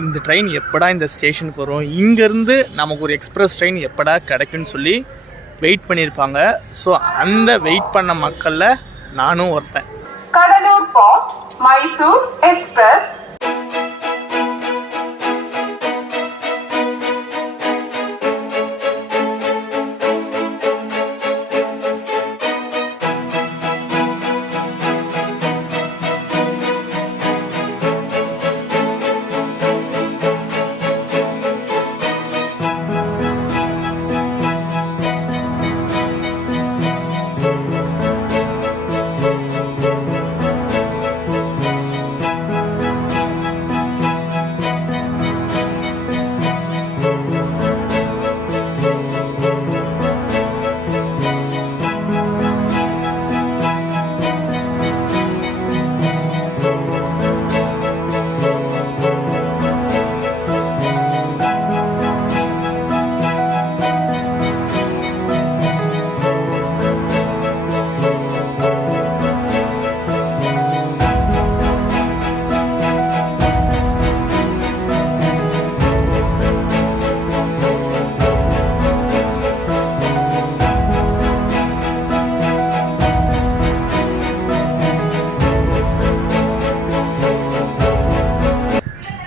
இந்த ட்ரெயின் எப்படா இந்த ஸ்டேஷனுக்கு வரும், இங்கேருந்து நமக்கு ஒரு எக்ஸ்பிரஸ் ட்ரெயின் எப்படா கிடைக்குன்னு சொல்லி வெயிட் பண்ணியிருப்பாங்க. ஸோ அந்த வெயிட் பண்ண மக்களில் நானும் ஒருத்தன். Cuddalore port Mysore express.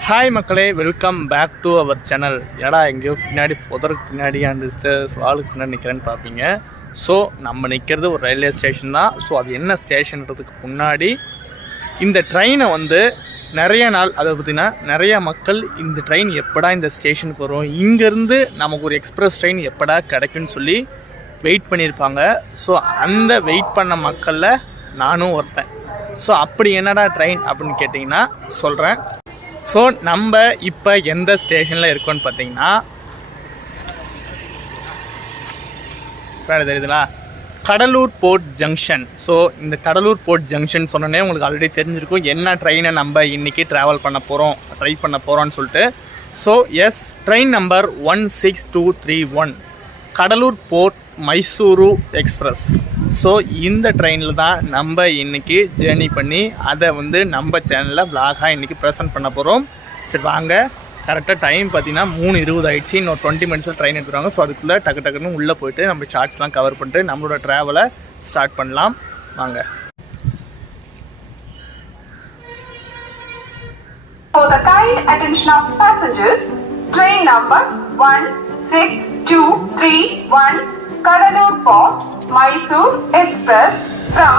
Hi மக்களே, welcome back to our channel. ஏடா எங்கேயோ பின்னாடி புதருக்கு பின்னாடி அண்ட் வாளுக்கு பின்னாடி நிற்கிறேன்னு பார்ப்பீங்க. ஸோ நம்ம நிற்கிறது ஒரு ரயில்வே ஸ்டேஷன் தான். ஸோ அது என்ன ஸ்டேஷன்றதுக்கு முன்னாடி இந்த ட்ரெயினை வந்து நிறைய நாள், அதை பார்த்திங்கன்னா நிறைய மக்கள் இந்த ட்ரெயின் எப்படா இந்த ஸ்டேஷனுக்கு வரும், இங்கேருந்து நமக்கு ஒரு எக்ஸ்பிரஸ் ட்ரெயின் எப்படா கிடைக்குன்னு சொல்லி வெயிட் பண்ணியிருப்பாங்க. ஸோ அந்த வெயிட் பண்ண மக்களில் நானும் ஒருத்தன். ஸோ அப்படி என்னடா ட்ரெயின் அப்படின்னு கேட்டிங்கன்னா சொல்கிறேன். ஸோ நம்ம இப்போ எந்த ஸ்டேஷனில் இருக்கோன்னு பார்த்தீங்கன்னா, தெரியுதுங்களா, கடலூர் போர்ட் ஜங்ஷன். ஸோ இந்த கடலூர் போர்ட் ஜங்ஷன் சொன்னோன்னே உங்களுக்கு ஆல்ரெடி தெரிஞ்சிருக்கும் என்ன ட்ரெயினை நம்ம இன்றைக்கி ட்ரை பண்ண போகிறோம்னு சொல்லிட்டு. So yes, train number 16231 Cuddalore port Mysuru express. So இந்த ட்ரெயினில் தான் நம்ம இன்றைக்கி ஜேர்னி பண்ணி அதை வந்து நம்ம சேனலில் விலாகாக இன்றைக்கி ப்ரெசென்ட் பண்ண போகிறோம். சரி வாங்க, கரெக்டாக டைம் பார்த்திங்கன்னா 3:20 ஆகிடுச்சு. இன்னும் 20 மினிட்ஸில் ட்ரெயின் எடுத்துருவாங்க. ஸோ அதுக்குள்ளே டக்குன்னு உள்ளே போய்ட்டு நம்ம ஷார்ட்ஸ்லாம் கவர் பண்ணிட்டு நம்மளோட ட்ராவலை ஸ்டார்ட் பண்ணலாம். வாங்க. For the kind attention of passengers, train number 16231 Kadalur Port Mysore Express from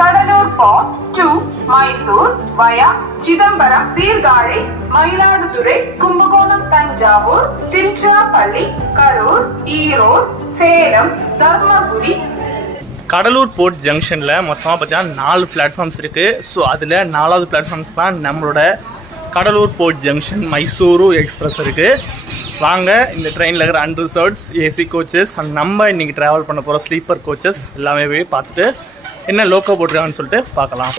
Kadalur Port to Mysore via Chidambaram, Sirgari, Mayiladuthurai, Kumbakonam, Tanjavur, Tiruchirappalli, Karur, Erode, Salem, Dharmaburi. Cuddalore port ஜங்ஷனில் மொத்தமாக பார்த்தீங்கன்னா 4 platforms இருக்குது. So அதில் 4வது platforms தான் நம்மளோட Cuddalore port junction Mysuru express இருக்குது. வாங்க, இந்த ட்ரெயினில் இருக்கிற அன்ரிசர்வ்ட்ஸ், ஏசி கோச்சஸ் அண்ட் நம்ம இன்றைக்கி ட்ராவல் பண்ண போகிற ஸ்லீப்பர் கோச்சஸ் எல்லாமே போய் பார்த்துட்டு என்ன லோக்கோ போட்டிருக்காங்கன்னு சொல்லிட்டு பார்க்கலாம்.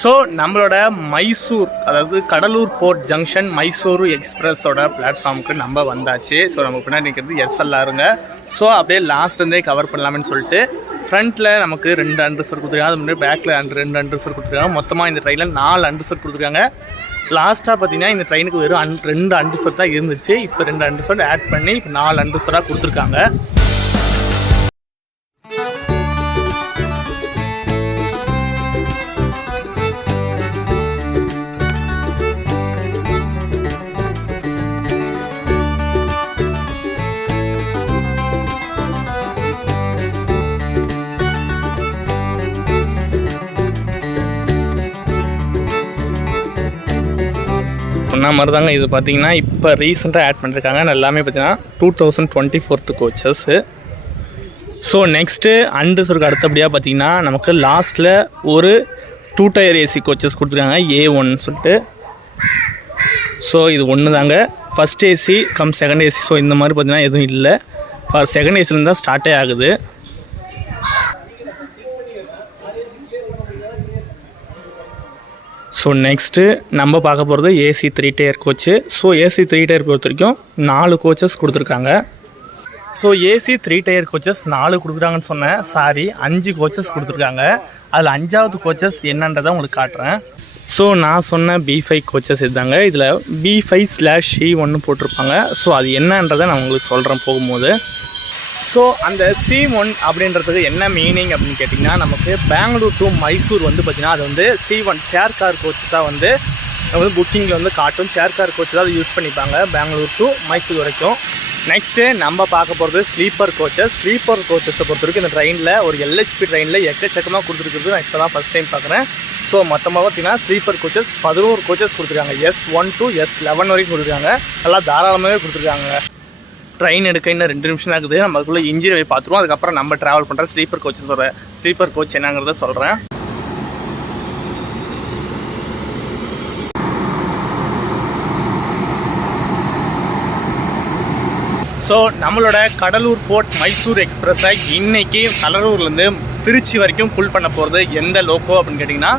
ஸோ நம்மளோட மைசூர், அதாவது கடலூர் போர்ட் ஜங்ஷன் மைசூரு எக்ஸ்பிரஸோட பிளாட்ஃபார்முக்கு நம்ம வந்தாச்சு. ஸோ நம்ம பின்னாடி நிற்கிறது எஸ்எல்ஆருங்க. ஸோ அப்படியே லாஸ்ட்லேருந்தே கவர் பண்ணலாம்னு சொல்லிட்டு ஃப்ரண்ட்டில் நமக்கு 2 அன்ரிசர்வ் கொடுத்துருக்காங்க. அது முன்னாடி பேக்கில் 2 அன்ரிசர்வ் கொடுத்துருக்காங்க. மொத்தமாக இந்த ட்ரெயினில் 4 அன்ரிசர்வ் கொடுத்துருக்காங்க. லாஸ்ட்டாக பார்த்தீங்கன்னா இந்த ட்ரெயினுக்கு வெறும் 2 அன்ரிசர்வ் தான் இருந்துச்சு. இப்போ 2 அன்ரிசர்வ் ஆட் பண்ணி இப்போ 4 அன்ரிசர்வாக கொடுத்துருக்காங்க. சொன்ன மாதிரி தாங்க, இது பார்த்திங்கன்னா இப்போ ரீசெண்டாக ஆட் பண்ணியிருக்காங்க. எல்லாமே பார்த்திங்கன்னா 2024 கோச்சஸ்ஸு. ஸோ நெக்ஸ்ட்டு அன்ரிசர்வ்க்கு அடுத்தபடியாக பார்த்திங்கன்னா நமக்கு லாஸ்ட்டில் ஒரு 2 டயர் ஏசி கோச்சஸ் கொடுத்துருக்காங்க, A1 சொல்லிட்டு. ஸோ இது ஒன்று தாங்க, first AC come second AC. So இந்த மாதிரி பார்த்திங்கன்னா எதுவும் இல்லை. செகண்ட் ஏசிலேருந்து தான் ஸ்டார்ட்டே ஆகுது. ஸோ நெக்ஸ்ட்டு நம்ம பார்க்க போகிறது AC 3 tier coach. So AC 3 tier பொறுத்த வரைக்கும் 4 கோச்சஸ் கொடுத்துருக்காங்க. ஸோ ஏசி 3 டயர் கோச்சஸ் 4 கொடுக்குறாங்கன்னு சொன்னேன், சாரி 5 கோச்சஸ் கொடுத்துருக்காங்க. அதில் 5வது கோச்சஸ் என்னன்றதை உங்களுக்கு காட்டுறேன். ஸோ நான் சொன்ன B5 கோச்சஸ் இதுதாங்க. இதில் B5/C1 போட்டிருப்பாங்க. ஸோ அது என்னன்றதை நான் உங்களுக்கு சொல்கிறேன் போகும்போது. ஸோ அந்த C1 அப்படின்றதுக்கு என்ன மீனிங் அப்படின்னு கேட்டிங்கன்னா, நமக்கு பெங்களூர் டு மைசூர் வந்து பார்த்திங்கன்னா அது வந்து C1 சேர் கார் கோச் தான் வந்து புக்கிங்கில் வந்து காட்டும். சேர் கார் கோச் தான் யூஸ் பண்ணிப்பாங்க பெங்களூர் டு மைசூர் வரைக்கும். நெக்ஸ்ட்டு நம்ம பார்க்க போகிறது ஸ்லீப்பர் கோச்சஸ். ஸ்லீப்பர் கோச்சஸை பொறுத்த வரைக்கும் இந்த ட்ரெயினில் ஒரு LHP ட்ரெயினில் எக்கச்சக்கமாக கொடுத்துருக்குறது நான் இப்போ தான் ஃபஸ்ட் டைம் பார்க்குறேன். ஸோ மொத்தமாக பார்த்திங்கன்னா ஸ்லீப்பர் கோச்சஸ் 11 கோச்சஸ் கொடுத்துருக்காங்க. S1 to S11 வரைக்கும் கொடுத்துருக்காங்க. நல்லா தாராளமாகவே கொடுத்துருக்காங்க. ட்ரெயின் எடுக்க இன்னும் 2 நிமிஷம் தான் இருக்குது. நம்ம அதுக்குள்ளே இன்ஜின் போய் பார்த்துருவோம். அதுக்கப்புறம் நம்ம ட்ராவல் பண்ணுற ஸ்லீப்பர் கோச்சஸோட ஸ்லீப்பர் கோச் என்னங்கிறத சொல்கிறேன். ஸோ நம்மளோட கடலூர் போர்ட் மைசூர் எக்ஸ்பிரஸை இன்றைக்கி கடலூர்லேருந்து திருச்சி வரைக்கும் புல் பண்ண போகிறது எந்த லோக்கோ அப்படின்னு கேட்டிங்கன்னா,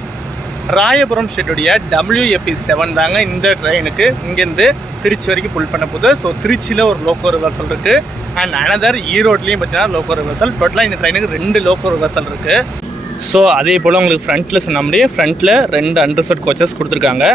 ராயபுரம் ஷெட்டுடைய WAP7 தாங்க இந்த ட்ரெயினுக்கு இங்கேருந்து திருச்சி வரைக்கும் புல் பண்ண போகுது. ஸோ திருச்சியில் ஒரு லோக்கோ ரிவர்சல் இருக்குது அண்ட் அனதர் ஈரோட்லேயும் பார்த்தீங்கன்னா லோக்கோ ரிவர்சல். டோட்டலாக இந்த ட்ரெயினுக்கு 2 லோக்கோ ரிவர்சல் இருக்குது. ஸோ அதே போல் உங்களுக்கு ஃப்ரண்ட்டில் சொன்ன மாதிரியே ஃப்ரண்ட்டில் 2 அண்டர்செட் கோச்சஸ் கொடுத்துருக்காங்க.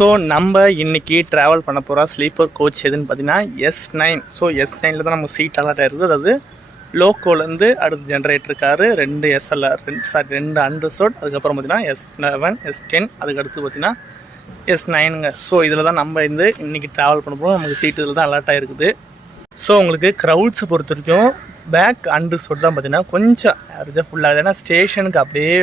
ஸோ நம்ம இன்றைக்கி ட்ராவல் பண்ண போகிற ஸ்லீப்பர் கோச் எதுன்னு பார்த்தீங்கன்னா S9. ஸோ S9ல் தான் நம்ம சீட் அலாட் ஆகிருக்குது. அதாவது லோக்கோலேருந்து அடுத்து ஜென்ரேட்டர் காரு 2 SLR 2 அண்டர்சோட், அதுக்கப்புறம் பார்த்தீங்கன்னா S11 S10, அதுக்கு அடுத்து பார்த்தீங்கன்னா S9ங்க. ஸோ இதில் தான் நம்ம இன்றைக்கி ட்ராவல் பண்ண போகிறோம். நமக்கு சீட்டு இதில் தான் அலாட் ஆகிருக்குது. ஸோ உங்களுக்கு க்ரௌட்ஸை பொறுத்த வரைக்கும் பேக் அண்டர்சோட் தான் பார்த்தீங்கன்னா கொஞ்சம் ஆவரேஜாக ஃபுல்லாகுது. ஏன்னா ஸ்டேஷனுக்கு அப்படியே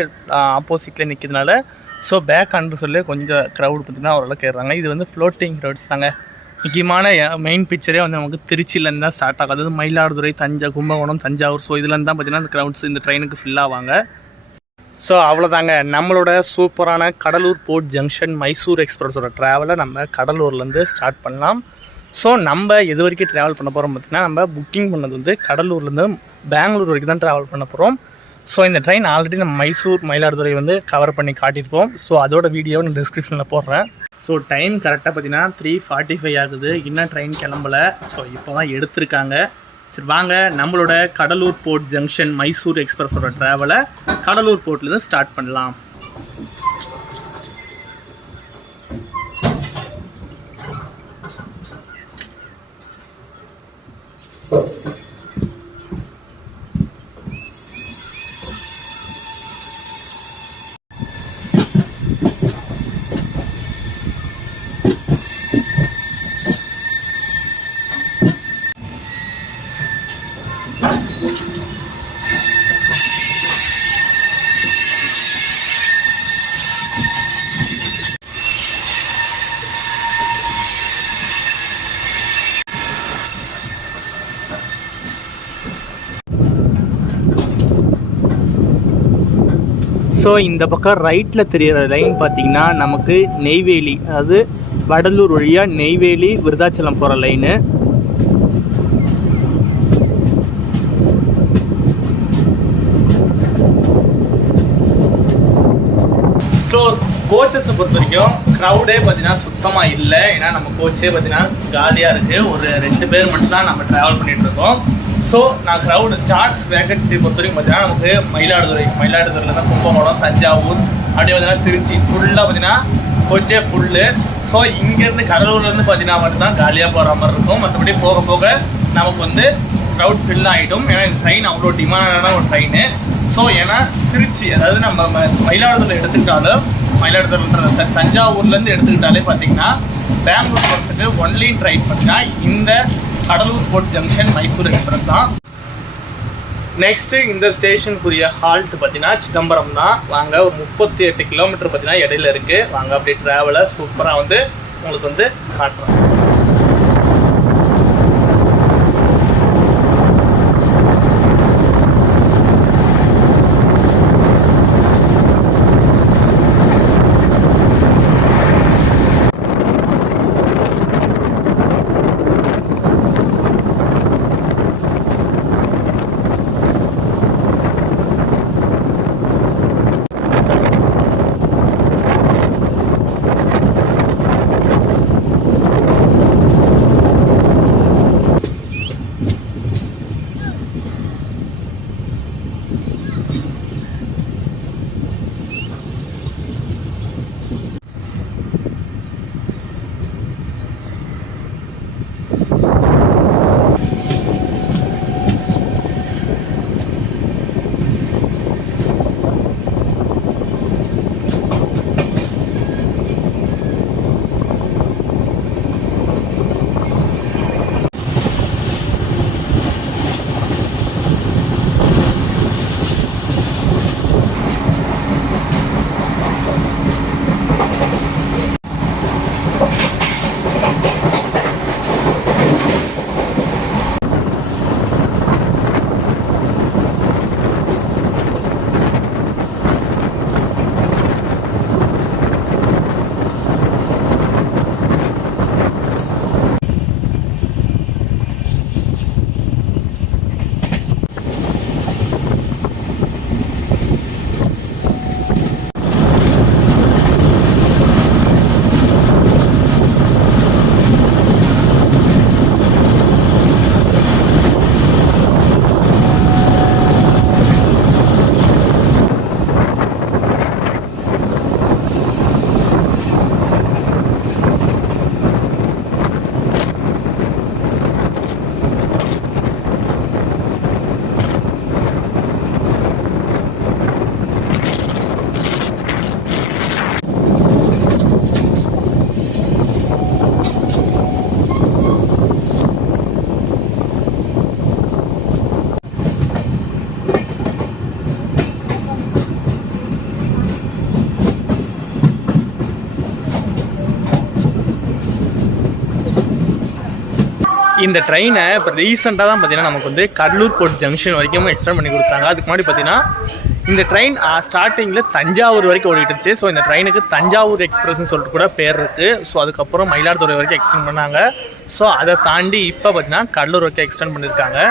ஆப்போசிட்டில் நிற்கிறதுனால ஸோ பேக் அண்டர்சோட்லேயே கொஞ்சம் க்ரௌட் பார்த்திங்கன்னா ஓரளவுக்கு ஏறுறாங்க. இது வந்து ஃப்ளோட்டிங் க்ரௌட்ஸ் தாங்க. முக்கியமான மெயின் பிக்சரே வந்து நமக்கு திருச்சியிலேருந்து தான் ஸ்டார்ட் ஆகும். அதாவது மயிலாடுதுறை, கும்பகோணம், தஞ்சாவூர். ஸோ இதுலேருந்து தான் பார்த்திங்கன்னா அந்த க்ரௌட்ஸ் இந்த ட்ரெயினுக்கு ஃபில் ஆவாங்க. ஸோ அவ்வளோதாங்க, நம்மளோட சூப்பரான கடலூர் போர்ட் ஜங்ஷன் மைசூர் எக்ஸ்பிரஸோட ட்ராவலை நம்ம கடலூர்லேருந்து ஸ்டார்ட் பண்ணலாம். ஸோ நம்ம எது வரைக்கும் ட்ராவல் பண்ண போகிறோம் பார்த்திங்கன்னா, நம்ம புக்கிங் பண்ணது வந்து கடலூர்லேருந்து பெங்களூர் வரைக்கும் தான் ட்ராவல் பண்ண போகிறோம். ஸோ இந்த ட்ரெயின் ஆல்ரெடி நம்ம மைசூர், மயிலாடுதுறை வந்து கவர் பண்ணி காட்டியிருப்போம். ஸோ அதோட வீடியோ நான் டிஸ்கிரிப்ஷனில் போடுறேன். ஸோ டைம் கரெக்டாக பார்த்தீங்கன்னா 3:45 ஆகுது. இன்னும் ட்ரெயின் கிளம்பலை. ஸோ இப்போ தான் எடுத்திருக்காங்க. சரி வாங்க, நம்மளோட கடலூர் போர்ட் ஜங்ஷன் மைசூர் எக்ஸ்பிரஸோட ட்ராவலை கடலூர் போர்ட்லேருந்து ஸ்டார்ட் பண்ணலாம். ஸோ இந்த பக்கம் ரைட்டில் தெரிகிற லைன் பார்த்திங்கன்னா நமக்கு நெய்வேலி, அதாவது வடலூர் வழியாக நெய்வேலி விருதாச்சலம் போகிற லைனு. ஸோ கோச்சஸை பொறுத்த வரைக்கும் க்ரௌடே பார்த்தீங்கன்னா சுத்தமாக இல்லை. ஏன்னா நம்ம கோச்சே பார்த்தீங்கன்னா காலியாக இருக்குது. ஒரு 2 பேர் மட்டும் தான் நம்ம ட்ராவல் பண்ணிகிட்டு இருக்கோம். ஸோ நான் க்ரௌடு சார்ட்ஸ் வேகன்சி பொறுத்த வரைக்கும் பார்த்தீங்கன்னா நமக்கு மயிலாடுதுறையில் தான் கும்பகோணம், தஞ்சாவூர், அப்படியே பார்த்தீங்கன்னா திருச்சி ஃபுல்லாக பார்த்தீங்கன்னா கோச்சே ஃபுல்லு. ஸோ இங்கேருந்து கடலூர்லேருந்து பார்த்தீங்கன்னா மட்டும்தான் காலியாக போகிற மாதிரி இருக்கும். மற்றபடி போக போக நமக்கு வந்து க்ரௌட் ஃபில் ஆகிடும். ஏன்னா இந்த ட்ரெயின் அவ்வளோ டிமாண்டான ஒரு ட்ரெயின். ஸோ ஏன்னா திருச்சி, அதாவது நம்ம மயிலாடுதுறை எடுத்துக்கிட்டாலும், மயிலாடுதுறை தஞ்சாவூர்லேருந்து எடுத்துக்கிட்டாலே பார்த்தீங்கன்னா பெங்களூர் போகிறதுக்கு ஒன்லி ட்ரெயின் பார்த்தீங்கன்னா இந்த Cuddalore port junction Mysore express தான். நெக்ஸ்ட்டு இந்த ஸ்டேஷனுக்குரிய ஹால்ட் பார்த்தீங்கன்னா சிதம்பரம் தான். வாங்க, ஒரு 38 கிலோமீட்டர் பார்த்தீங்கன்னா இடையில இருக்குது. வாங்க அப்படியே ட்ராவலை சூப்பராக வந்து உங்களுக்கு வந்து காட்டுறேன். இந்த ட்ரெயினை இப்போ ரீசெண்டாக தான் பார்த்தீங்கன்னா நமக்கு வந்து கடலூர் போர்ட் ஜங்ஷன் வரைக்கும் எக்ஸ்டெண்ட் பண்ணி கொடுத்தாங்க. அதுக்கு முன்னாடி பார்த்தீங்கன்னா இந்த ட்ரெயின் ஸ்டார்டிங்கில் தஞ்சாவூர் வரைக்கும் ஓடிட்டு இருந்துச்சு. ஸோ இந்த ட்ரெயினுக்கு தஞ்சாவூர் எக்ஸ்பிரஸ்ன்னு சொல்லிட்டு கூட பேர் இருக்குது. ஸோ அதுக்கப்புறம் மயிலாடுதுறை வரைக்கும் எக்ஸ்டெண்ட் பண்ணாங்க. ஸோ அதை தாண்டி இப்போ பார்த்தீங்கன்னா கடலூர் வரைக்கும் எக்ஸ்டெண்ட் பண்ணியிருக்காங்க.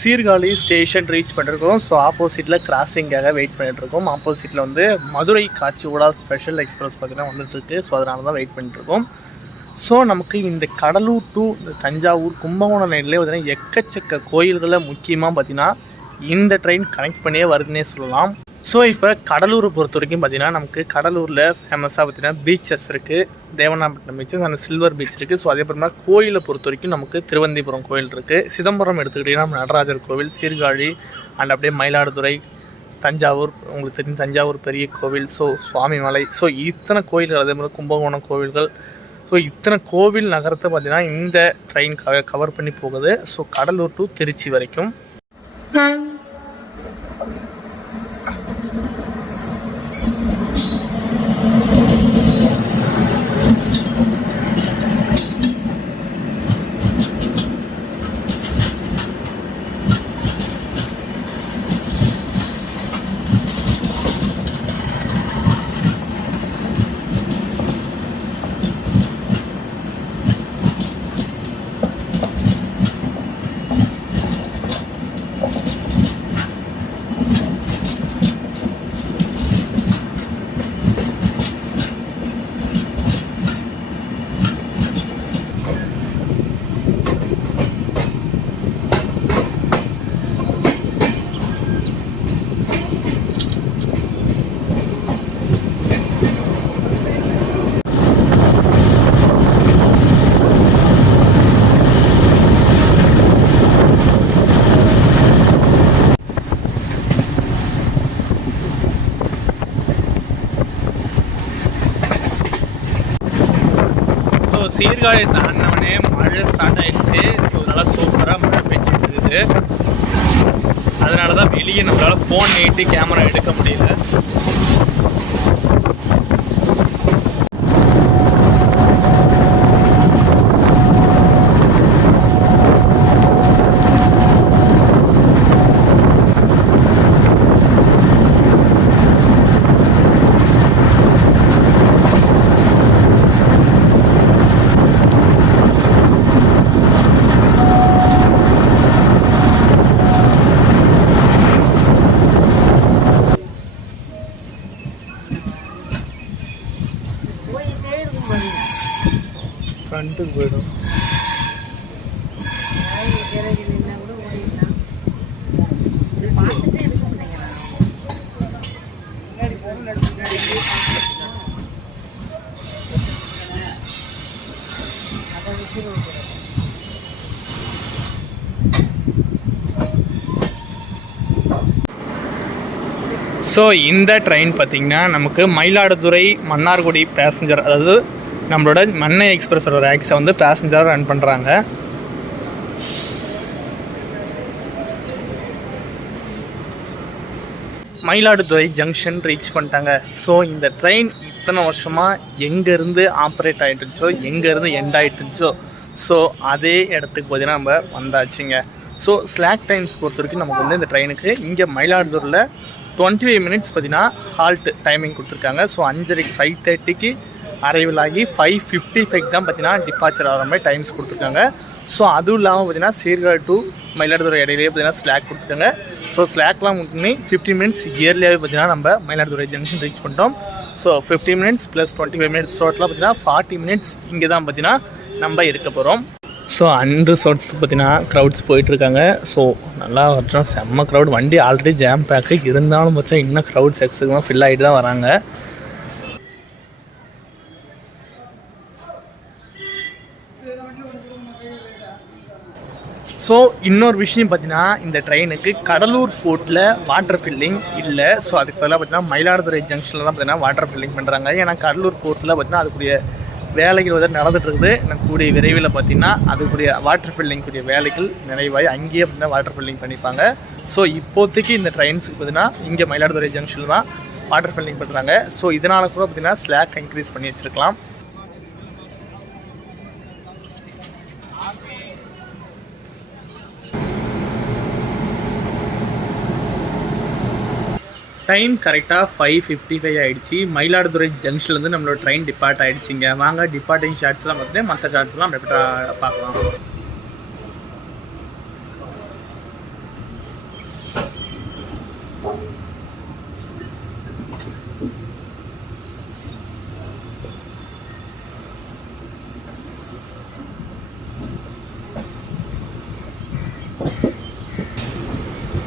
சீர்காழி ஸ்டேஷன் ரீச் பண்ணிருக்கோம். ஸோ ஆப்போசிட்டில் கிராசிங்காக வெயிட் பண்ணிகிட்ருக்கோம். ஆப்போசிட்டில் வந்து மதுரை காச்சிகுடா ஸ்பெஷல் எக்ஸ்பிரஸ் பார்த்தீங்கன்னா வந்துட்டுருக்கு. ஸோ அதனால தான் வெயிட் பண்ணிட்டுருக்கோம். ஸோ நமக்கு இந்த கடலூர் டு இந்த தஞ்சாவூர் கும்பகோணம் லைன்லேயே பார்த்தீங்கன்னா எக்கச்சக்க கோயில்களை முக்கியமாக பார்த்தீங்கன்னா இந்த ட்ரெயின் கனெக்ட் பண்ணியே வருதுன்னே சொல்லலாம். ஸோ இப்போ கடலூரை பொறுத்த வரைக்கும் பார்த்தீங்கன்னா நமக்கு கடலூரில் ஃபேமஸாக பார்த்தீங்கன்னா பீச்சஸ் இருக்குது. Devanampattinam beaches and silver beach இருக்குது. ஸோ அதே மாதிரி கோயிலை பொறுத்த வரைக்கும் நமக்கு திருவந்திபுரம் கோயில் இருக்குது. சிதம்பரம் எடுத்துக்கிட்டிங்கன்னா நடராஜர் கோவில், சீர்காழி அண்ட் அப்படியே மயிலாடுதுறை, தஞ்சாவூர் உங்களுக்கு தெரியும் தஞ்சாவூர் பெரிய கோவில், ஸோ சுவாமிமலை, ஸோ இத்தனை கோயில்கள், அதே மாதிரி கும்பகோணம் கோவில்கள், ஸோ இத்தனை கோவில் நகரத்தை பார்த்திங்கன்னா இந்த ட்ரெயின் கவர் பண்ணி போகுது. ஸோ கடலூர் டு திருச்சி வரைக்கும். சீர்காழி தாண்டினவனே மழை ஸ்டார்ட் ஆகிடுச்சு. ஸோ இதெல்லாம் சூப்பராக மழை பெஞ்சிட்டு இருக்குது. அதனால தான் வெளியே நம்மளால் ஃபோன் நீட்டி கேமரா எடுக்க முடியல. ஃப்ரண்ட்டுக்கு போயிடும். ஸோ இந்த ட்ரெயின் பார்த்திங்கன்னா நமக்கு மயிலாடுதுறை மன்னார்குடி பேசஞ்சர், அதாவது நம்மளோட மன்னை எக்ஸ்பிரஸோட ஆக்ஸை வந்து பேசஞ்சராக ரன் பண்ணுறாங்க. மயிலாடுதுறை ஜங்ஷன் ரீச் பண்ணிட்டாங்க. ஸோ இந்த ட்ரெயின் இத்தனை வருஷமாக எங்கேருந்து ஆப்ரேட் ஆகிட்டு இருந்துச்சோ, எங்கேருந்து எண்ட் ஆகிட்டு இருந்துச்சோ, ஸோ அதே இடத்துக்கு பார்த்தீங்கன்னா நம்ம வந்தாச்சுங்க. ஸோ ஸ்லாக் டைம்ஸ் பொறுத்த வரைக்கும் நமக்கு வந்து இந்த ட்ரெயினுக்கு இங்கே மயிலாடுதுறையில் 25 மினிட்ஸ் பார்த்தீங்கன்னா ஹால்ட் டைமிங் கொடுத்துருக்காங்க. ஸோ 5:30 5:30க்கு அரைவல் ஆகி 5:55 தான் பார்த்தீங்கன்னா டிபார்ச்சர் ஆகிற மாதிரி டைம்ஸ் கொடுத்துருக்காங்க. ஸோ அதுவும் இல்லாமல் பார்த்தீங்கன்னா சீர்காழி டு மயிலாடுதுறை இடையிலேயே பார்த்தீங்கன்னா ஸ்லாக் கொடுத்துருக்காங்க. ஸோ ஸ்லாக்லாம் முன்னே 15 மினிட்ஸ் இயர்லியாகவே பார்த்தீங்கன்னா நம்ம மயிலாடுதுறை ஜங்ஷன் ரீச் பண்ணிட்டோம். ஸோ 15 மினிட்ஸ் ப்ளஸ் 25 மினிட்ஸ் டோட்டலாக பார்த்தீங்கன்னா 40 மினிட்ஸ் இங்கே தான் பார்த்தீங்கன்னா நம்ம இருக்க போகிறோம். ஸோ அன்ரிசார்ட்ஸ் பார்த்தீங்கன்னா க்ரௌட்ஸ் போயிட்டுருக்காங்க. ஸோ நல்லா பார்த்தோன்னா செம்ம க்ரௌட். வண்டி ஆல்ரெடி ஜாம் பேக்கு இருந்தாலும் பார்த்தீங்கன்னா இன்னும் க்ரௌட்ஸ் எக்ஸுக்குமா ஃபில் ஆகிட்டு தான் வராங்க. ஸோ இன்னொரு விஷயம் பார்த்தீங்கன்னா இந்த ட்ரெயினுக்கு கடலூர் போர்ட்டில் வாட்டர் ஃபில்லிங் இல்லை. ஸோ அதுக்கு பதிலாக பார்த்தீங்கன்னா மயிலாடுதுறை ஜங்ஷனில் தான் பார்த்தீங்கன்னா வாட்டர் ஃபில்லிங் பண்ணுறாங்க. ஏன்னா கடலூர் போர்ட்டில் பார்த்தீங்கன்னா அதுக்குரிய வேலைகள் வந்து நடந்துட்டு இருக்குது. எனக்கு கூடிய விரைவில் பார்த்தீங்கன்னா அதுக்குரிய வாட்டர் ஃபில்லிங்குரிய வேலைகள் நிறைவாகி அங்கேயே பார்த்தீங்கன்னா வாட்டர் ஃபில்லிங் பண்ணிப்பாங்க. ஸோ இப்போதைக்கு இந்த ட்ரெயின்ஸுக்கு பார்த்தீங்கன்னா இங்கே மயிலாடுதுறை ஜங்ஷனில் தான் வாட்டர் ஃபில்லிங் பண்ணுறாங்க. ஸோ இதனால் கூட பார்த்தீங்கன்னா ஸ்லாக் இன்க்ரீஸ் பண்ணி வச்சுருக்கலாம். டைம் கரெக்டாக 5:55 ஆகிடுச்சு. மயிலாடுதுறை ஜங்ஷன்லேருந்து நம்மளோட ட்ரெயின் டிபார்ட் ஆகிடுச்சிங்க. வாங்க டிபார்ட்டிங் ஷார்ட்ஸ்லாம் பார்த்துட்டு மற்ற ஷார்ட்ஸ்லாம் நம்ம பார்க்கலாம்.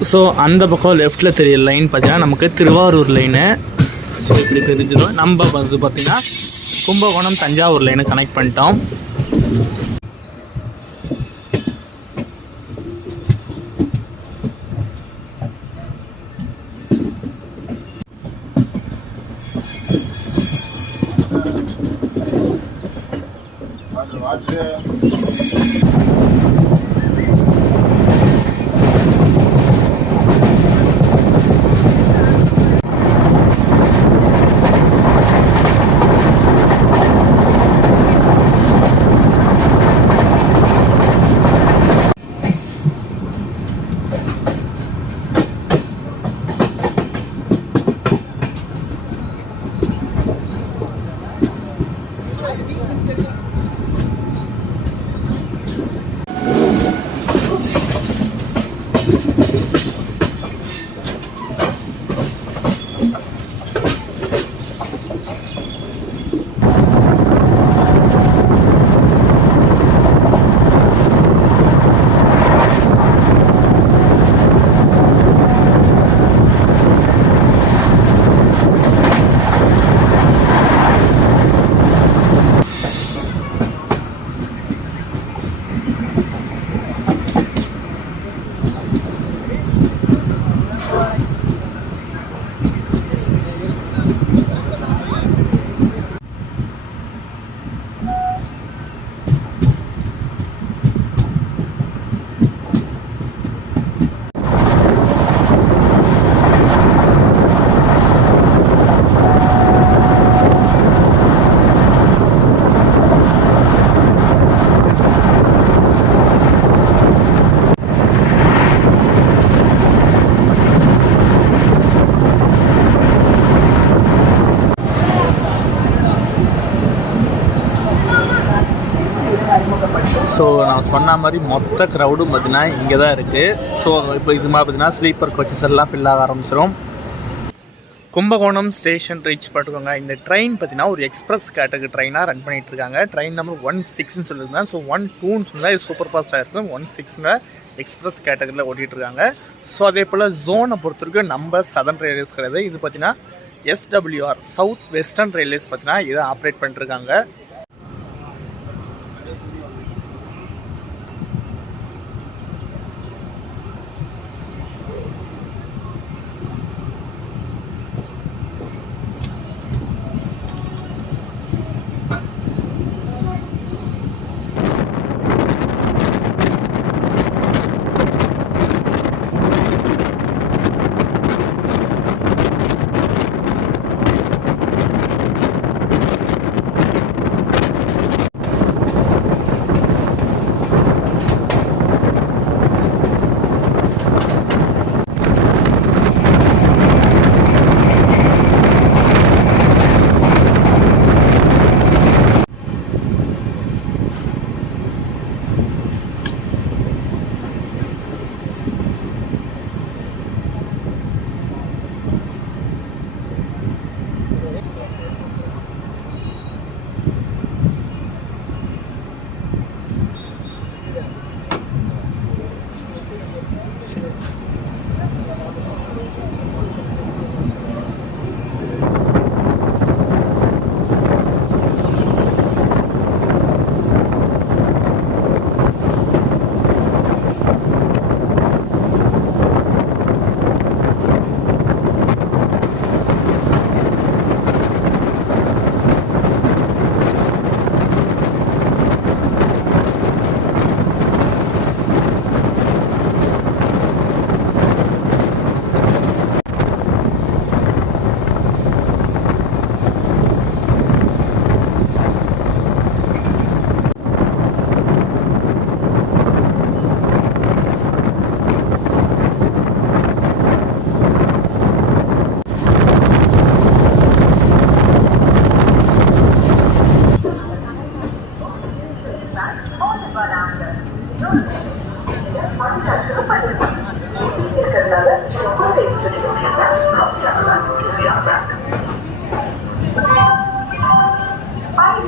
ஸோ அந்த பக்கம் லெஃப்ட்டில் தெரிய லைன் பார்த்தீங்கன்னா நமக்கு திருவாரூர் லைனு. ஸோ இப்படி பிரிஞ்சிடும். நம்ம வந்து பார்த்திங்கன்னா கும்பகோணம் தஞ்சாவூர் லைனை கனெக்ட் பண்ணிட்டோம். ஸோ நான் சொன்ன மாதிரி மொத்த க்ரௌடும் பார்த்தீங்கன்னா இங்கே தான் இருக்குது. ஸோ இப்போ இது மாதிரி பார்த்தீங்கன்னா ஸ்லீப்பர் கோச்சஸ் எல்லாம் ஃபில் ஆக ஆரம்பிச்சிடும். கும்பகோணம் ஸ்டேஷன் ரீச் பண்ணிக்கோங்க. இந்த ட்ரெயின் பார்த்தீங்கன்னா ஒரு எக்ஸ்பிரஸ் கேட்டகரி ட்ரெயினாக ரன் பண்ணிகிட்டு இருக்காங்க. ட்ரெயின் நம்பர் 16ன்னு சொல்லியிருந்தேன். ஸோ 12ன்னு சொன்னால் இது சூப்பர் ஃபாஸ்ட்டாக இருக்கும். 16ங்க எக்ஸ்பிரஸ் கேட்டகரியில் ஓட்டிகிட்டு இருக்காங்க. ஸோ அதே போல் ஜோனை பொறுத்த வரைக்கும் நம்ம சதர்ன் ரயில்வேஸ் கிடையாது. இது பார்த்தீங்கன்னா SWR சவுத் வெஸ்டர்ன் ரயில்வேஸ் பார்த்தீங்கன்னா இதை ஆப்ரேட் பண்ணிட்டுருக்காங்க.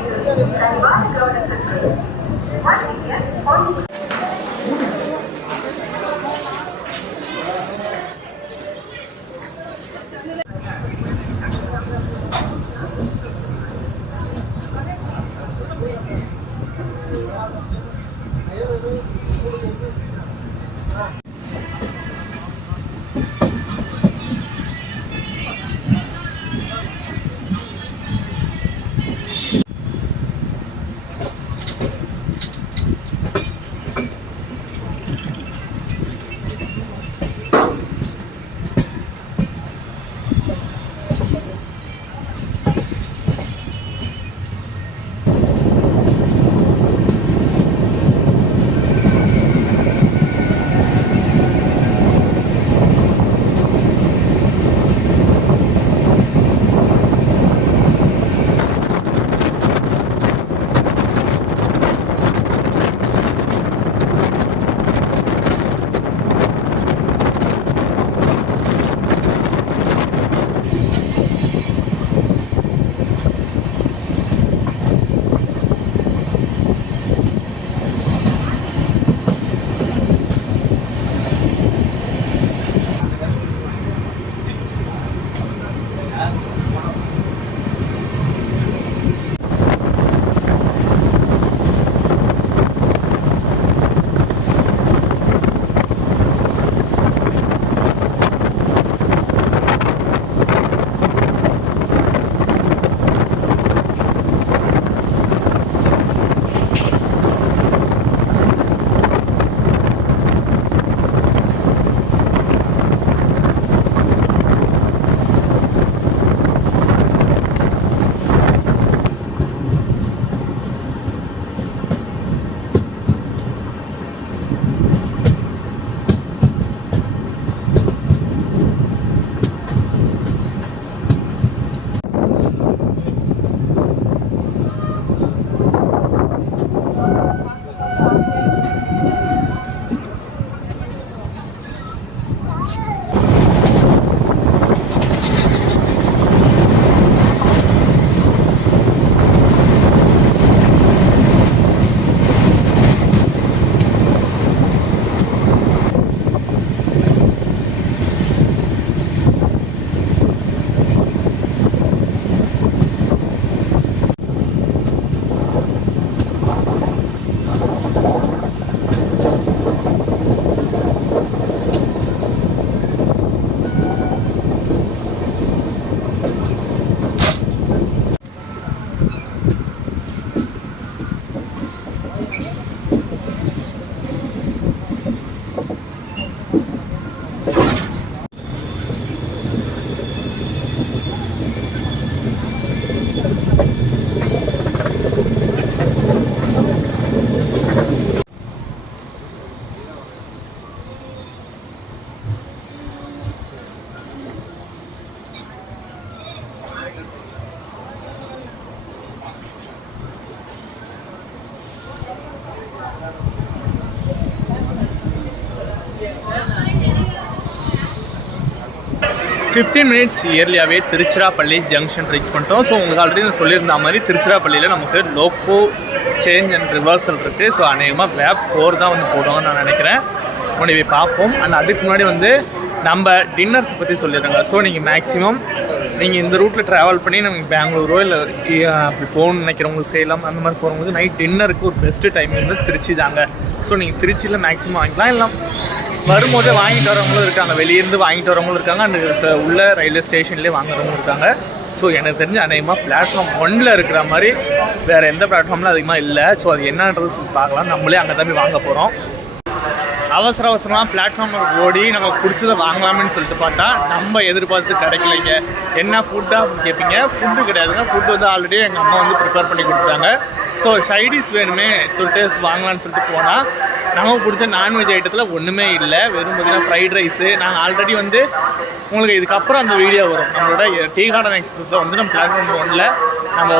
passengers and bus governance. One Indian, one fifteen minutes இயர்லியாகவே திருச்சிராப்பள்ளி ஜங்ஷன் ரீச் பண்ணிட்டோம். ஸோ உங்களுக்கு ஆல்ரெடி நான் சொல்லியிருந்த மாதிரி திருச்சிராப்பள்ளியில் நமக்கு லோக்கோ சேஞ்ச் அண்ட் ரிவர்சல் இருக்குது. ஸோ அநேகமாக வேப் 4 தான் வந்து போடுவோம்னு நான் நினைக்கிறேன். முன்னாடி பார்ப்போம். அண்ட் அதுக்கு முன்னாடி வந்து நம்ம டின்னர்ஸ் பற்றி சொல்லிடுறாங்க. ஸோ நீங்கள் மேக்ஸிமம் நீங்கள் இந்த ரூட்டில் ட்ராவல் பண்ணி நமக்கு பெங்களூரோ இல்லை அப்படி போகணுன்னு நினைக்கிறவங்களுக்கு சேலம் அந்த மாதிரி போகும்போது நைட் டின்னருக்கு ஒரு பெஸ்ட்டு டைம் வந்து திருச்சி தாங்க. ஸோ நீங்கள் திருச்சியில் மேக்ஸிமம் வாங்கிக்கலாம். இல்லை வரும்போதே வாங்கிட்டு வரவங்களும் இருக்காங்க, வெளியேருந்து வாங்கிட்டு வரவங்களும் இருக்காங்க, அந்த உள்ள ரயில்வே ஸ்டேஷன்லேயே வாங்குறவங்களும் இருக்காங்க. ஸோ எனக்கு தெரிஞ்சு அநேகமாக பிளாட்ஃபார்ம் 1ல் இருக்கிற மாதிரி வேறு எந்த பிளாட்ஃபார்மில் அதிகமாக இல்லை. ஸோ அது என்னன்றது சொல்லி பார்க்கலாம். நம்மளே அங்கே தான் போய் வாங்க போகிறோம். அவசரமாக பிளாட்ஃபார்மில் ஓடி நம்ம பிடிச்சதை வாங்கலாம்னு சொல்லிட்டு பார்த்தா நம்ம எதிர்பார்த்து கிடைக்கலைங்க. என்ன ஃபுட்டாக கேட்பீங்க? ஃபுட்டு கிடையாதுங்க. ஃபுட்டு வந்து ஆல்ரெடி எங்கள் அம்மா வந்து ப்ரிப்பேர் பண்ணி கொடுத்துட்டாங்க. ஸோ சைடிஸ் வேணுமே சொல்லிட்டு வாங்கலான்னு சொல்லிட்டு போனால் நமக்கு பிடிச்ச நான்வெஜ் ஐட்டத்தில் ஒன்றுமே இல்லை. வெறும் பார்த்திங்கன்னா ஃப்ரைட் ரைஸு. நாங்கள் ஆல்ரெடி வந்து உங்களுக்கு இதுக்கப்புறம் அந்த வீடியோ வரும். நம்மளோட டீ கார்டன் எக்ஸ்பிரஸில் வந்து நம்ம பிளாட்ஃபார்ம் 1ல் நம்ம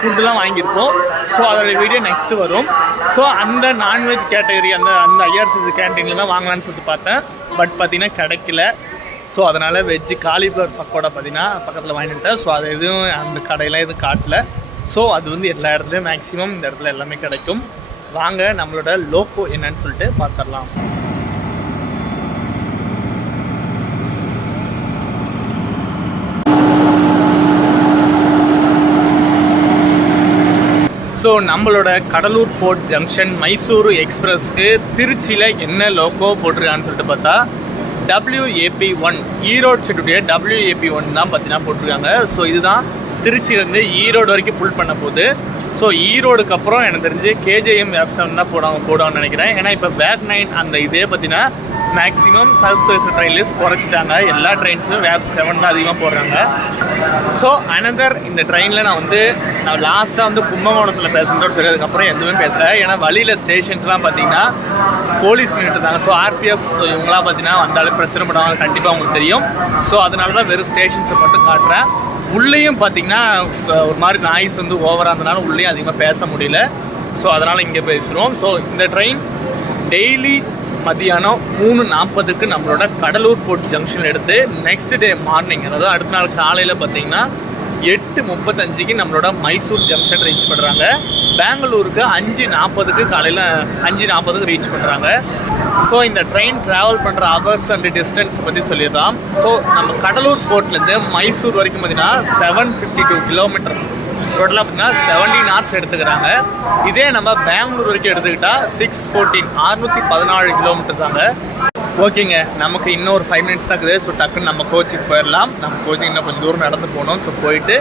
ஃபுட்டுலாம் வாங்கியிருப்போம். ஸோ அதோடைய வீடியோ நெக்ஸ்ட்டு வரும். ஸோ அந்த நான்வெஜ் கேட்டகரி அந்த ஐஆர்சிசி கேன்டீனில் தான் வாங்கலான்னு சொல்லிட்டு பார்த்தேன். பட் பார்த்திங்கன்னா கிடைக்கல. ஸோ அதனால் வெஜ்ஜு காலிஃப்ளவர் பக்கோடா பார்த்திங்கன்னா பக்கத்தில் வாங்கிட்டேன். ஸோ அது எதுவும் அந்த கடையில் எதுவும் காட்டல. ஸோ அது வந்து எல்லா இடத்துலையும் மேக்ஸிமம் இந்த இடத்துல எல்லாமே கிடைக்கும். வாங்க நம்மளோட லோகோ என்னன்னு சொல்லிட்டு பார்த்துடலாம். ஸோ நம்மளோட கடலூர் போர்ட் ஜங்ஷன் மைசூரு எக்ஸ்பிரஸ்க்கு திருச்சியில் என்ன லோகோ போட்டிருக்கான்னு சொல்லிட்டு பார்த்தா WAP1 ஈரோடு செட்டுடைய WAP1 தான் பார்த்தீங்கன்னா போட்டிருக்காங்க. ஸோ இதுதான் திருச்சியிலேருந்து ஈரோடு வரைக்கும் புல் பண்ண போகுது. ஸோ ஈரோடுக்கு அப்புறம் எனக்கு தெரிஞ்சு KJM WAP7 தான் போடுவாங்கன்னு நினைக்கிறேன். ஏன்னா இப்போ WAP9 அந்த இதே பார்த்தீங்கன்னா maximum south west train list குறைச்சிட்டாங்க. எல்லா ட்ரெயின்ஸும் WAP7 தான் அதிகமாக போடுறாங்க. ஸோ அனதர் இந்த ட்ரெயினில் நான் லாஸ்ட்டாக வந்து கும்பகோணத்தில் பேசுகிறோம். சரி, அதுக்கப்புறம் எதுவுமே பேசலை. ஏன்னா வழியில் ஸ்டேஷன்ஸ்லாம் பார்த்தீங்கன்னா போலீஸ் நின்றுட்டு இருந்தாங்க. ஸோ RPF இவங்களாம் பார்த்தீங்கன்னா வந்தாலும் பிரச்சனை பண்ணுவாங்க, கண்டிப்பாக உங்களுக்கு தெரியும். ஸோ அதனால தான் வெறும் ஸ்டேஷன்ஸை மட்டும் காட்டுறேன். உள்ளேயும் பார்த்தீங்கன்னா ஒரு மாதிரி நாய்ஸ் வந்து ஓவராக இருந்தனால உள்ளேயும் அதிகமாக பேச முடியல. ஸோ அதனால் இங்கே பேசுகிறோம். ஸோ இந்த ட்ரெயின் டெய்லி மதியானம் 3:40க்கு நம்மளோட கடலூர் போர்ட் ஜங்ஷன் எடுத்து நெக்ஸ்ட் டே மார்னிங், அதாவது அடுத்த நாள் காலையில் பார்த்தீங்கன்னா 8:35க்கு நம்மளோட மைசூர் ஜங்ஷன் ரீச் பண்ணுறாங்க. பெங்களூருக்கு 5:40க்கு காலையில் 5:40க்கு ரீச் பண்ணுறாங்க. ஸோ இந்த ட்ரெயின் ட்ராவல் பண்ணுற ஹவர்ஸ் அண்ட் டிஸ்டன்ஸ் பற்றி சொல்லிடலாம். ஸோ நம்ம கடலூர் போர்ட்லேருந்து மைசூர் வரைக்கும் பார்த்தீங்கன்னா 752 கிலோமீட்டர்ஸ், டோட்டலாக பார்த்தீங்கன்னா 17 hours எடுத்துக்கிறாங்க. இதே நம்ம பெங்களூர் வரைக்கும் எடுத்துக்கிட்டால் 614 கிலோமீட்டர் தாங்க. ஓகேங்க, நமக்கு இன்னொரு 5 minutes தான் இருக்குது. ஸோ டக்குன்னு நம்ம கோச்சிக்கு போயிடலாம். நம்ம கோச்சிங் இன்னும் கொஞ்சம் தூரம் நடந்து போகணும். ஸோ போயிட்டு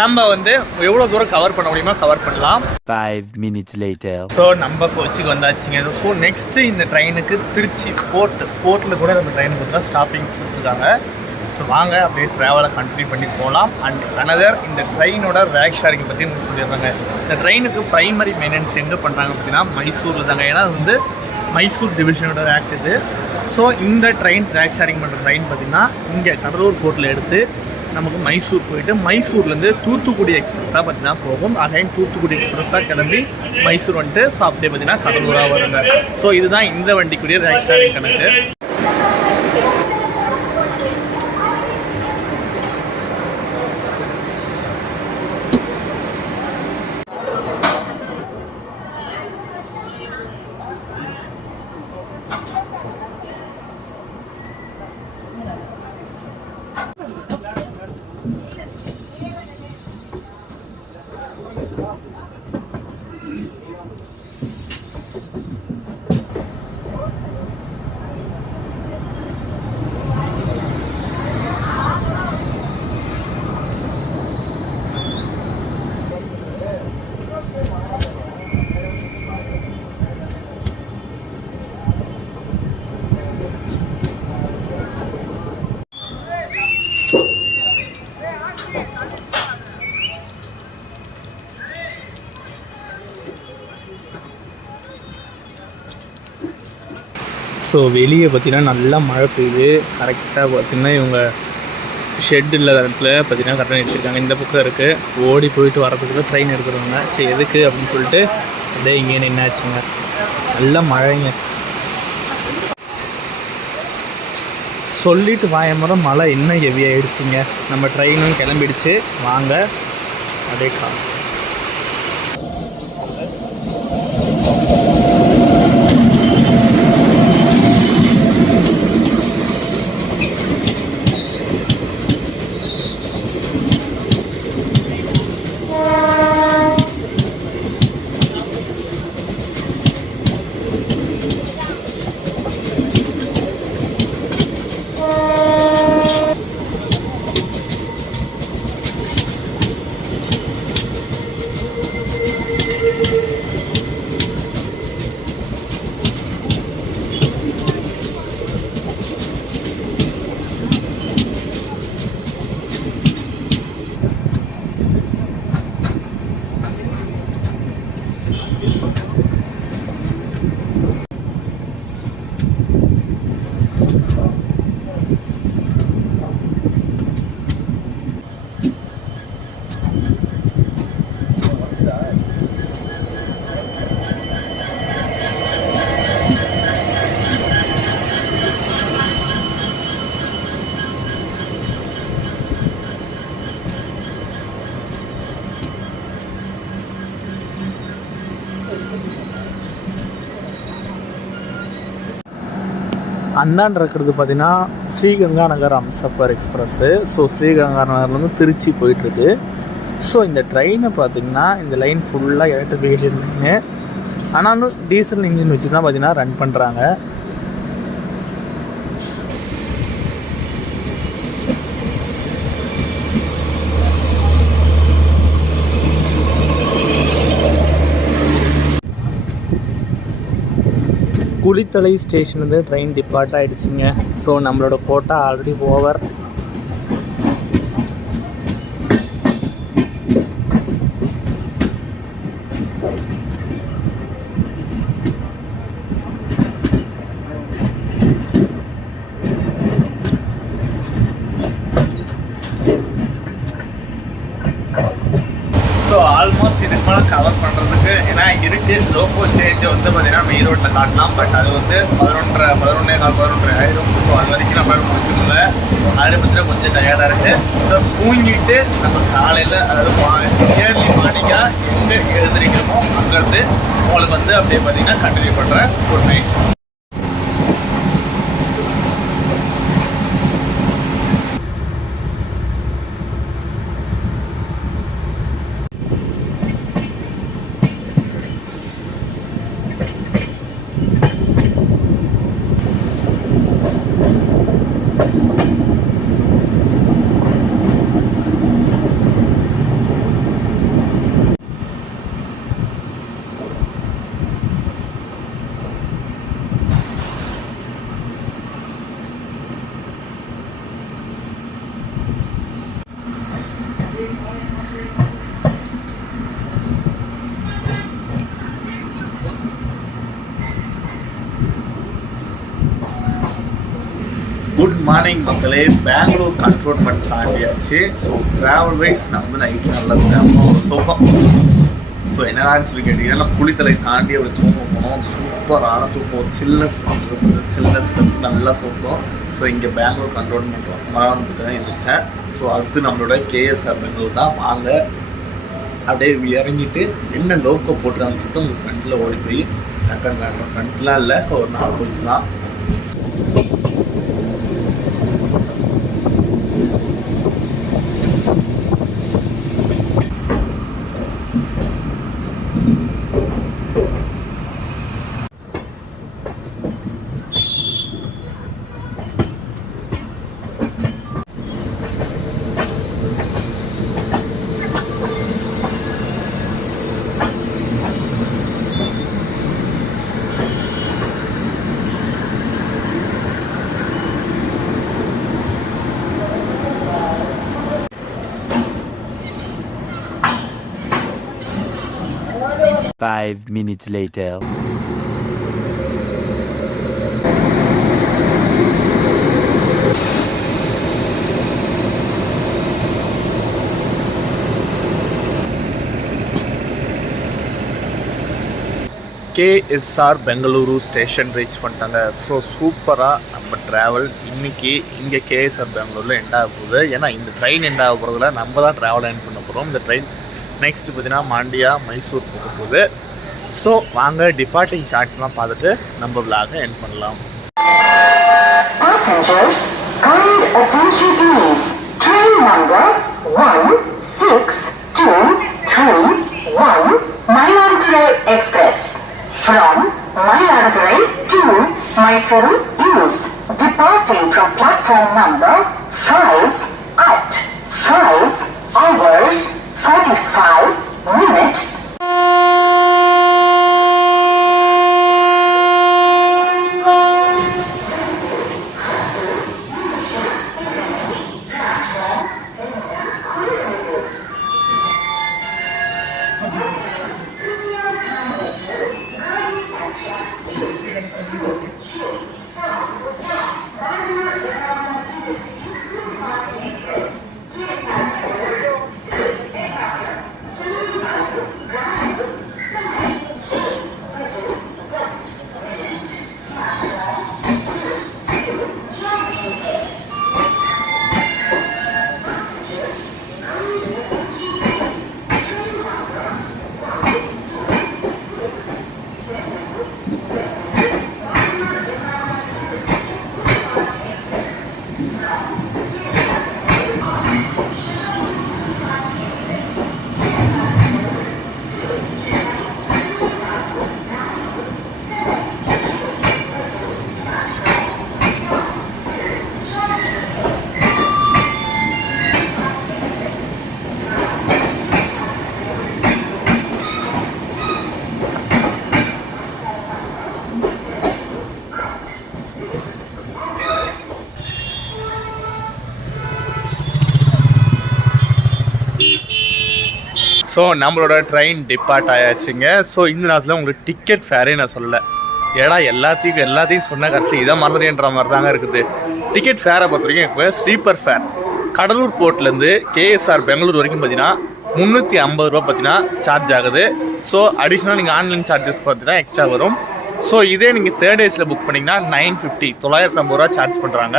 நம்ம வந்து எவ்வளோ தூரம் கவர் பண்ண முடியுமோ கவர் பண்ணலாம். 5 minutes later. ஸோ நம்ம கோச்சிக்கு வந்தாச்சுங்க. ஸோ நெக்ஸ்ட்டு இந்த ட்ரெயினுக்கு திருச்சி போர்ட்டில் கூட நம்ம ட்ரெயினுக்கு பார்த்தீங்கன்னா ஸ்டாப்பிங்ஸ் கொடுத்துருக்காங்க. ஸோ வாங்க அப்படியே ட்ராவலை கண்டினியூ பண்ணி போகலாம். அண்ட் அனதர் இந்த ட்ரெயினோட ரேக் ஷேரிங் பற்றி உங்களுக்கு சொல்லிடுறாங்க. இந்த ட்ரெயினுக்கு ப்ரைமரி மெயின்டெனன்ஸ் எங்கே பண்ணுறாங்க பார்த்தீங்கன்னா மைசூரில் தாங்க. ஏன்னா அது வந்து மைசூர் டிவிஷனோட ரேக் இது. ஸோ இந்த ட்ரெயின் ரேக் ஷேரிங் பண்ணுற ட்ரெயின் பார்த்திங்கன்னா இங்கே கடலூர் போர்ட்டில் எடுத்து நமக்கு மைசூர் போயிட்டு மைசூர்லேருந்து தூத்துக்குடி எக்ஸ்பிரஸாக பார்த்தீங்கன்னா போகும். அகைன் தூத்துக்குடி எக்ஸ்பிரஸாக கிளம்பி மைசூர் வந்துட்டு ஸோ அப்படியே பார்த்தீங்கன்னா கடலூராக வருங்க. ஸோ இதுதான் இந்த வண்டிக்குரிய ரேக் ஷேரிங் கணக்கு. ஸோ வெளியே பார்த்திங்கன்னா நல்லா மழை பெய்யுது. கரெக்டாக பார்த்திங்கன்னா இவங்க ஷெட் இல்லாத இடத்துல பார்த்திங்கன்னா கரெக்டாக நிறுத்திருக்காங்க. இந்த பக்கம் இருக்குது. ஓடி போயிட்டு வரதுக்கு ட்ரெயின் எடுக்கிறவங்க சரி எதுக்கு அப்படின்னு சொல்லிட்டு அப்படியே இங்கே நின்னாச்சுங்க. நல்லா மழைங்க. சொல்லிட்டு வாயமுறை மழை இன்னும் ஹெவி ஆகிடுச்சிங்க. நம்ம ட்ரெயினும் கிளம்பிடுச்சு. வாங்க அப்படியே அந்தாண்டு இருக்கிறது பார்த்திங்கன்னா ஸ்ரீகங்கா நகர் அம்சஃபர் எக்ஸ்பிரஸ்ஸு. ஸோ ஸ்ரீகங்கா நகர்லேருந்து திருச்சி போயிட்டுருக்கு. ஸோ இந்த ட்ரெயினை பார்த்திங்கன்னா இந்த லைன் ஃபுல்லாக எலக்ட்ரிஃபிகேஷன் லைனு. ஆனாலும் டீசல் இன்ஜின் வச்சு தான் பார்த்திங்கன்னா ரன் பண்ணுறாங்க. குளித்தலை ஸ்டேஷன்லேருந்து ட்ரெயின் டிபார்ட் ஆகிடுச்சிங்க. ஸோ நம்மளோட quota already over. So almost இதுக்கு மேலே கவர் பண்ணுறதுக்கு ஏன்னா இருக்குது. லோக்கோ சேஞ்சை வந்து பார்த்திங்கன்னா மெயின் ரோட்டில் காட்டலாம். பட் அது வந்து 11 ஆயிடும். ஸோ அது வரைக்கும் நம்ம முடிச்சிடல. அதை பற்றின கொஞ்சம் டயர்டாக இருக்குது. ஸோ தூங்கிட்டு நம்ம காலையில் அதாவது ஏர்லி மார்னிங்காக எங்கே எழுந்திரிக்கிறோமோ அங்கேருந்து உங்களுக்கு வந்து அப்படியே பார்த்திங்கன்னா கண்டினியூ பண்ணுறேன். Good night. குட் மார்னிங் மக்களே. பெங்களூர் கண்ட்ரோல்மெண்ட் தாண்டியாச்சு. ஸோ ட்ராவல் வைஸ் நான் வந்து நைட்டு நல்லா செம்ம ஒரு தூக்கம். ஸோ என்னடான்னு சொல்லி கேட்டிங்கன்னா குளித்தலை தாண்டி ஒரு தூக்கம் போனோம். சூப்பரான தூக்கம். ஒரு சில்னஸ் நல்லா தூக்கம். ஸோ இங்கே பெங்களூர் கண்ட்ரோல்மெண்ட் வந்து தான் இருந்துச்சேன். ஸோ அடுத்து நம்மளோட கேஎஸ்ஆர் பெங்களூர் தான். வாங்க அப்படியே இறங்கிட்டு என்ன லோக்கோ போட்டுருக்காங்கன்னு சொல்லிட்டு உங்கள் ஃப்ரண்ட்டில் ஓடி போய் டக்கன் காட்டுறேன். ஃப்ரண்ட்லாம் இல்லை, ஒரு 4 போய்ஸ் தான். Five minutes later. KSR Bengaluru station reach பண்ணிட்டாங்க. ஸோ சூப்பராக நம்ம ட்ராவல் இன்றைக்கி இங்கே கேஎஸ்ஆர் பெங்களூரில் எண்ட் ஆக போகுது. ஏன்னா இந்த ட்ரெயின் எண்ட் ஆக போகிறதுல நம்ம தான் ட்ராவல் எண்ட் பண்ண போகிறோம். இந்த ட்ரெயின் நெக்ஸ்ட் பார்த்தீங்கன்னா மாண்டியா மைசூர் போக போகுது. ஸோ வாங்க டிபார்ட்டிங் ஷார்ட்ஸ்லாம் பார்த்துட்டு நம்ம விளாக எண்ட் பண்ணலாம். Passengers, kind attention please. Train number 1623 Mayiladuthurai Express from Mayiladuthurai to Mysuru is departing from platform number 5 at 5 hours 45 minutes. So நம்மளோட ட்ரெயின் டிபார்ட் ஆயாச்சுங்க. ஸோ இந்த நேரத்தில் உங்களுக்கு டிக்கெட் ஃபேரே நான் சொல்லலை. ஏன்னா எல்லாத்தையும் சொன்ன கட்சி இதை மறந்துடுன்ற மாதிரி தாங்க இருக்குது. டிக்கெட் ஃபேரை பொறுத்த வரைக்கும் இப்போ ஸ்லீப்பர் ஃபேர் கடலூர் போர்ட்லேருந்து கேஎஸ்ஆர் பெங்களூர் வரைக்கும் பார்த்தீங்கன்னா 350 ரூபா பார்த்தீங்கன்னா சார்ஜ் ஆகுது. ஸோ அடிஷ்னலாக நீங்கள் ஆன்லைன் சார்ஜஸ் பார்த்தீங்கன்னா எக்ஸ்ட்ரா வரும். ஸோ இதே நீங்கள் தேர்ட் ஏஸில் புக் பண்ணிங்கன்னா 950 950 ரூபா சார்ஜ் பண்ணுறாங்க.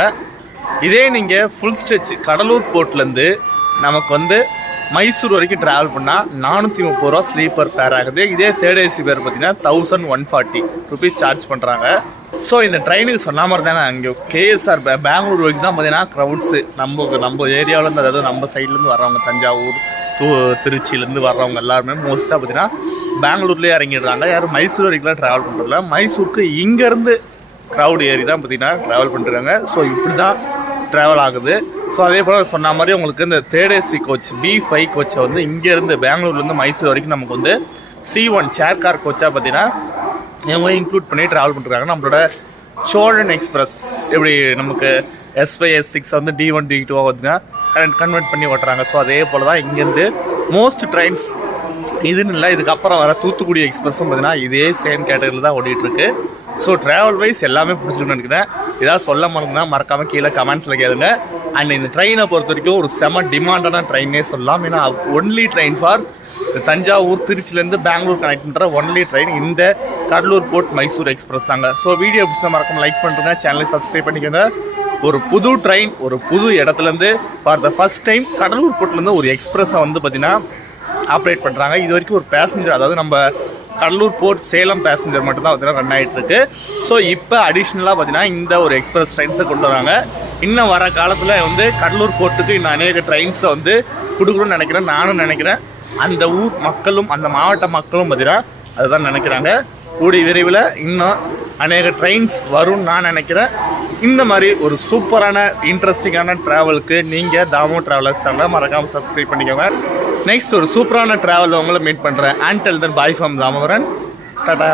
இதே நீங்கள் ஃபுல் ஸ்ட்ரெச் கடலூர் போர்ட்லேருந்து நமக்கு வந்து மைசூர் வரைக்கும் ட்ராவல் பண்ணால் 430 ரூபா ஸ்லீப்பர் ஃபேர் ஆகுது. இதே தேர்ட் ஏசி பேர் பார்த்தீங்கன்னா 1140 ருபீஸ் சார்ஜ் பண்ணுறாங்க. ஸோ இந்த ட்ரெயினுக்கு சொன்ன மாதிரி தானே அங்கே கேஎஸ்ஆர் பெங்களூர் வரைக்கும் தான் பார்த்தீங்கன்னா க்ரௌட்ஸு நம்ம ஏரியாவிலேருந்து, அதாவது நம்ம சைட்லேருந்து வர்றவங்க தஞ்சாவூர் திருச்சியிலேருந்து வர்றவங்க எல்லாருமே மோஸ்ட்டாக பார்த்தீங்கன்னா பெங்களூர்லேயே இறங்கிடுறாங்க. யாரும் மைசூர் வரைக்கும்லாம் ட்ராவல் பண்ணுறதில்ல. மைசூருக்கு இங்கேருந்து க்ரௌட் ஏறி தான் பார்த்தீங்கன்னா ட்ராவல் பண்ணுறாங்க. ஸோ இப்படி தான் ட்ராவல் ஆகுது. ஸோ அதே போல் சொன்ன மாதிரி உங்களுக்கு இந்த தேர்ட் ஏசி கோச் B5 கோச்சை வந்து இங்கேருந்து பெங்களூர்லேருந்து மைசூர் வரைக்கும் நமக்கு வந்து C1 சேர் கார் கோச்சாக பார்த்தீங்கன்னா இவங்க இன்க்ளூட் பண்ணி ட்ராவல் பண்ணுறாங்க. நம்மளோட சோழன் எக்ஸ்பிரஸ் எப்படி நமக்கு S5 S6 வந்து D1 D2 பார்த்தீங்கன்னா கன்வெர்ட் பண்ணி ஓட்டுறாங்க. ஸோ அதே போல் தான் இங்கேருந்து மோஸ்ட் ட்ரெயின்ஸ் இதுன்னு இல்லை, இதுக்கப்புறம் வர தூத்துக்குடி எக்ஸ்பிரஸும் பார்த்தீங்கன்னா இதே சேம் கேட்டகரியில் தான் ஓடிட்டுருக்கு. ஸோ ட்ராவல் வைஸ் எல்லாமே பிடிச்சிருக்குன்னு நினைக்கிறேன். ஏதாவது சொல்ல மறந்துன்னா மறக்காமல் கீழே கமெண்ட்ஸில் கேளுங்க. அண்ட் இந்த ட்ரெயினை பொறுத்த வரைக்கும் ஒரு செம டிமாண்டான ட்ரெயினே சொல்லலாம். ஏன்னா ஒன்லி ட்ரெயின் ஃபார் தஞ்சாவூர் திருச்சிலேருந்து பெங்களூர் கனெக்ட் பண்ணுற ஒன்லி ட்ரெயின் இந்த கடலூர் போர்ட் மைசூர் எக்ஸ்பிரஸ் தாங்க. ஸோ வீடியோ பிடிச்ச மறக்காம லைக் பண்ணுறேங்க, சேனலை சப்ஸ்கிரைப் பண்ணிக்கோங்க. ஒரு புது ட்ரெயின் ஒரு புது இடத்துலேருந்து for the first time Cuddalore போர்ட்லேருந்து ஒரு எக்ஸ்பிரஸை வந்து பார்த்திங்கன்னா ஆப்ரேட் பண்ணுறாங்க. இது வரைக்கும் ஒரு பேசஞ்சர், அதாவது நம்ம கடலூர் போர்ட் சேலம் பேசஞ்சர் மட்டும்தான் பார்த்தீங்கன்னா ரன் ஆகிட்டுருக்கு. ஸோ இப்போ அடிஷ்னலாக பார்த்தீங்கன்னா இந்த ஒரு எக்ஸ்பிரஸ் ட்ரெயின்ஸை கொண்டு வராங்க. இன்னும் வர காலத்தில் வந்து கடலூர் போர்ட்டுக்கு இன்னும் அநேக ட்ரெயின்ஸை வந்து கொடுக்கணும்னு நினைக்கிறேன். நானும் நினைக்கிறேன், அந்த ஊர் மக்களும் அந்த மாவட்ட மக்களும் பார்த்தீங்கன்னா அதுதான் நினைக்கிறாங்க. கூடிய விரைவில் இன்னும் அநேக ட்ரெயின்ஸ் வரும்னு நான் நினைக்கிறேன். இந்த மாதிரி ஒரு சூப்பரான இன்ட்ரெஸ்டிங்கான ட்ராவலுக்கு நீங்கள் தாமோ ட்ராவலர்ஸ் சேனலை மறக்காமல் சப்ஸ்கிரைப் பண்ணிக்கோங்க. நெக்ஸ்ட் ஒரு சூப்பரான ட்ராவலில் உங்களை மீட் பண்ணுறேன். Until then bye from Damodaran. Tata.